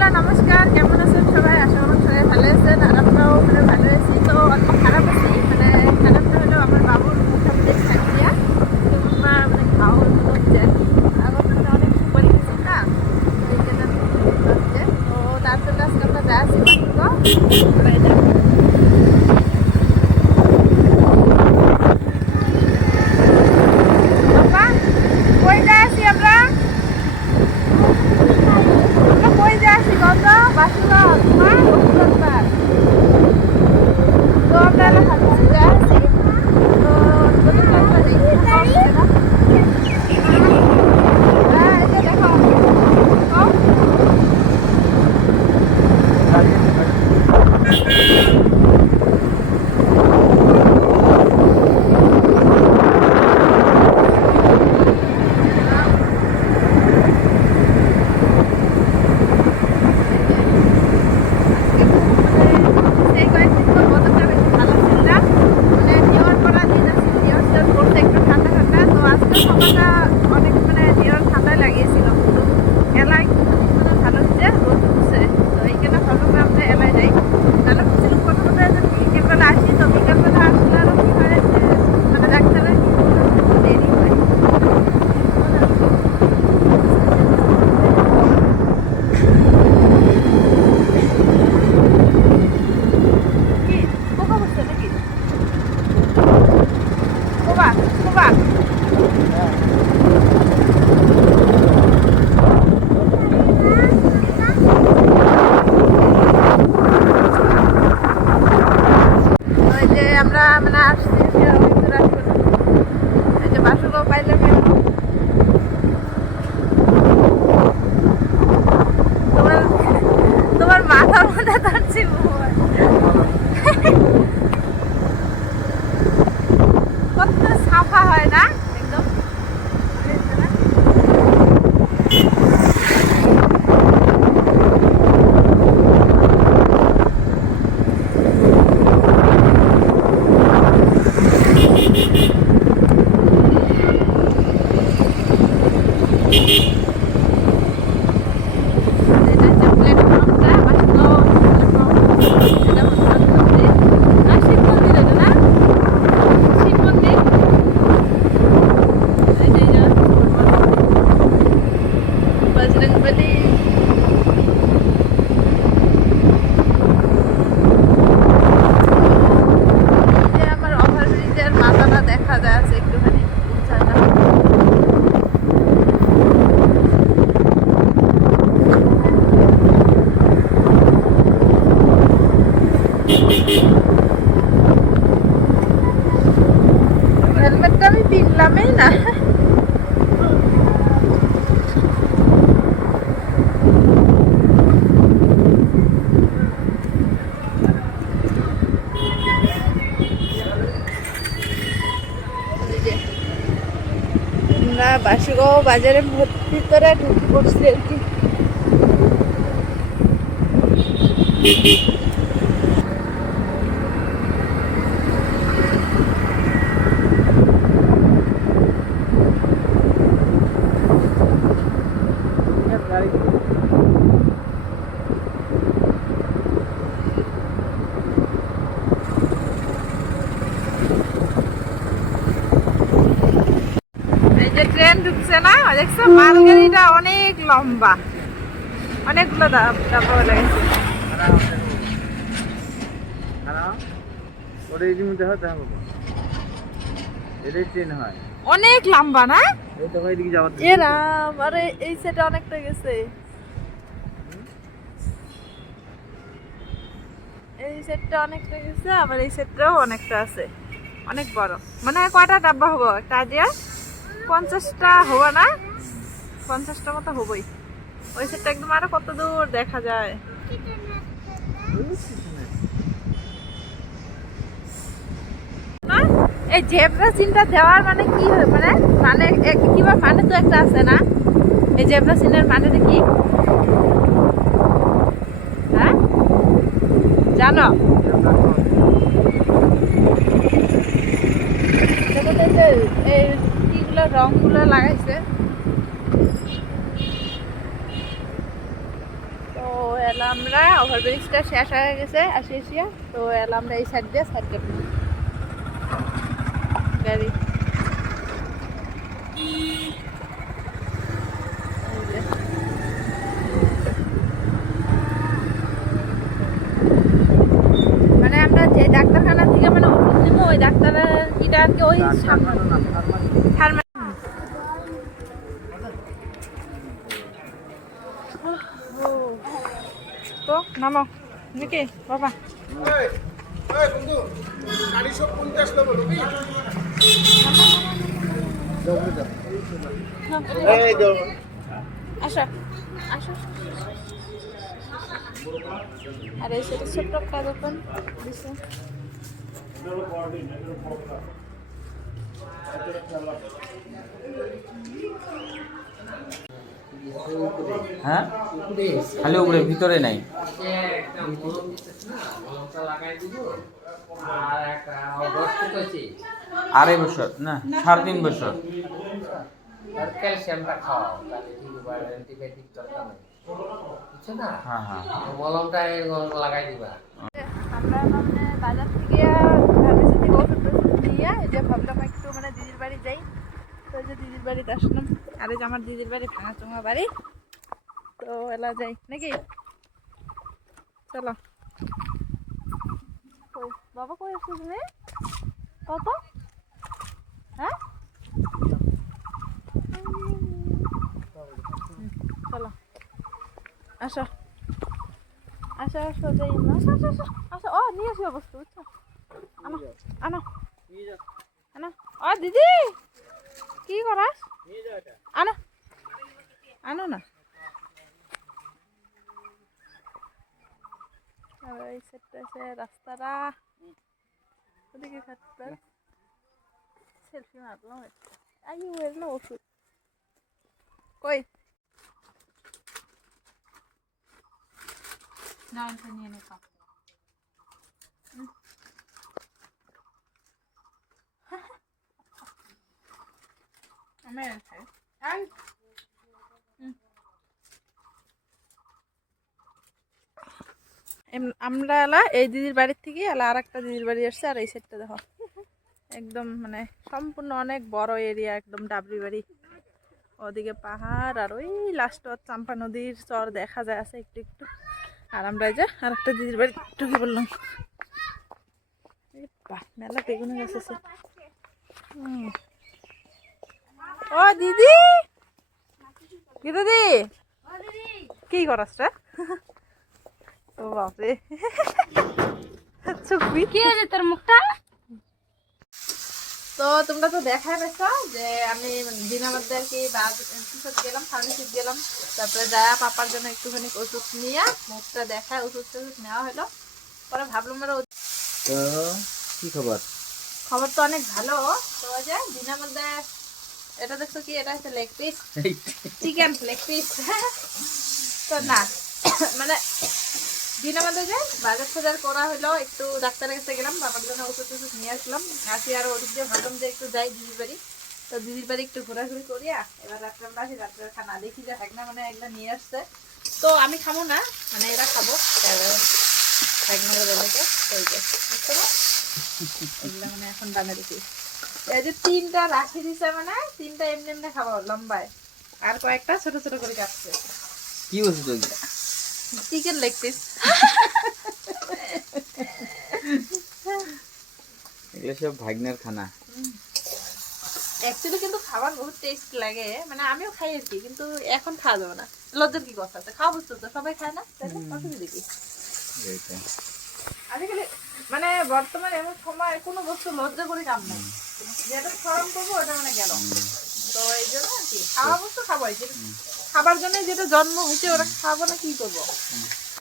বন্ধুরা নমস্কার, কেমন আছেন সবাই? আশা করি সবাই ভালো আছেন। আর আমরাও ভালো আছি। তো অল্প খারাপ আছি, খারাপটা হলো আমার বাবুর মুখটা খাইয়া খাওয়ার মতো হচ্ছে আর কি। আমার অনেক সুপারি খেয়েছি না, তো এই জন্য হচ্ছে। তো তার জন্য আজকে আমরা যা আছি কই যায় আছি আমরা কই যায় আছি কত বাসুরা তোমার ওষুধ তো আমরা ভাবছি যা আছি। তো হ্যাঁ এই যে দেখো আমরা আসছি এই যে বাসুগাঁও পাইলাম। তোমার তোমার মাথার মধ্যে ধরছি কত সাফা হয় না একদম। হেলমেটটা আমি পিনলামই না। আমরা বাসুগাঁও বাজারের ভিতরে ঢুকে পড়ছি আর কি। ট্রেন ঢুকছে না, দেখছো মালগাড়িটা অনেক লম্বা, অনেকগুলো ডাব্বা লেগেছে। অনেক লম্বা না এরা, আরে এই সেটা অনেকটা গেছে, এই সেটটা অনেকটা গেছে, আবার এই সেটটাও অনেকটা আছে, অনেক বড়। মানে কয়টা ডাব্বা হবো একটা আইডিয়া? 50টা হবো না, 50টা মতো হবোই। ওই সেটটা একদম আরো কত দূর দেখা যায়। এই জেব্রা সিনটা দেওয়ার মানে কি হয়, মানে কিবা মানে তো একটা আছে না? এই জেব্রা সিনের মানেটা কি হ্যাঁ জানো? এই কিগুলো রংগুলো লাগাইছে, তো এলাম আমরা ওভারব্রিজটা শেষ হয়ে গেছে আসিয়া তো এলাম আমরা এই সাইড দিয়ে সাইড কাটবো গাড়ি মানে আমরা যে ডাক্তারখানা থেকে মানে ওষুধ নিব ওই ডাক্তারের ইটা আর কি ওই সামনে তো নামো নাকি বাবা আসো আসো আরে সেটা ছোট্ট একটা দোকান দিছে হ্যাঁ খালি উপরে ভিতরে নাই আড়াই বছর না 3.5 বছর ক্যালসিয়ামটা খাওয়াও তাহলে ঠিক হবে অ্যান্টিবায়োটিক দরকার নেই বুঝছো না হ্যাঁ হ্যাঁ মলমটা লাগাই দিবা আমরা মানে বাজার থেকে ফার্মেসি থেকে ওষুধ নিয়ে এই যে ভাবলাম একটু মানে দিদির বাড়ি যাই তো এই যে দিদির বাড়িতে আসলাম আর এই যে আমার দিদির বাড়ি ভাঙাচোঙা বাড়ি তো এলা যাই নাকি চলো বাবা কই আসছিস তুমি কত হ্যাঁ চলো আসো আসো আসো যাই আসো আসো আসো আসো ও নিয়ে আসো বস্তু বুঝছো আনো আনো আনো ও দিদি কি করাস আনো আনো না আর এই সেটটা আছে রাস্তাটা ওদিকে সাতটা সেলফি মারলাম আই ওর না ওষুধ কই না এটা নিয়ে নে কাপ আমি আছে আই আমরা এলা এই দিদির বাড়ির থেকে এলা আর একটা দিদির বাড়ি আসছে আর এই সাইডটা দেখো একদম মানে সম্পূর্ণ অনেক বড় এরিয়া একদম ডাবরি বাড়ি ওদিকে পাহাড় আর ওই লাস্ট চাম্পা নদীর চর দেখা যায় আছে একটু একটু আর আমরা এই যে আর একটা দিদির বাড়ি ঢুকে পড়লাম মেলা বেগুন গাছ আছে ও দিদি কি দিদি কি করাস রে ও বাপরে ছবি কি আছে তোর মুখটা তো তোমরা তো দেখাই পেছো যে আমি দিনের মধ্যে আর কি গেলাম ফার্মেসি গেলাম তারপরে যায়া পাপার জন্য একটুখানি ওষুধ নিয়ে মুখটা দেখায় ওষুধ টষুধ নেওয়া হলো পরে ভাবলাম তো কি খবর খবর তো অনেক ভালো তো যে দিনের মধ্যে এটা দেখছো কি এটা হচ্ছে leg piece chicken leg piece তো না মানে দিনের মধ্যে যে বাজার টাজার করা হলো একটু ডাক্তারের কাছে গেলাম বাবার জন্য ওষুধ টষুধ নিয়ে আসলাম আসি আর ওদিক দিয়ে ভাবলাম যে একটু যাই দিদির বাড়ি তো দিদির বাড়ি একটু ঘোরাঘুরি করিয়া এবার রাত্রে আমরা আসি রাত্রের খানা দেখি যে একনা মানে একলা নিয়ে আসছে তো আমি খাবো না মানে এরা খাবো একনার বেলাকে ওই যে বুঝতে পারো এগুলা মানে এখন দামে দেখি এই যে 3টা রাখি দিছে মানে 3টা এমনি এমনি খাবো লম্বায় আর কয়েকটা ছোট ছোট করে কাটছে কি ওষুধ ওইটা চিকেন লেগ পিস এগুলো সব ভাগনার খানা অ্যাকচুয়ালি কিন্তু খাবার বহুত টেস্ট লাগে মানে আমিও খাই আর কি কিন্তু এখন খাওয়া যাবে না লজ্জার কি কথা আছে খাওয়া বুঝতো তো সবাই খায় না অসুবিধা কি আজকাল মানে বর্তমানে এমন সময় কোনো বস্তু লজ্জা করে কাম নাই যেটা স্মরণ করবো ওটা মানে গেল তো এই জন্য আর কি খাওয়া বস্তু খাবোই খাবার জন্য যেটা জন্ম হয়েছে ওরা খাবো না কি করবো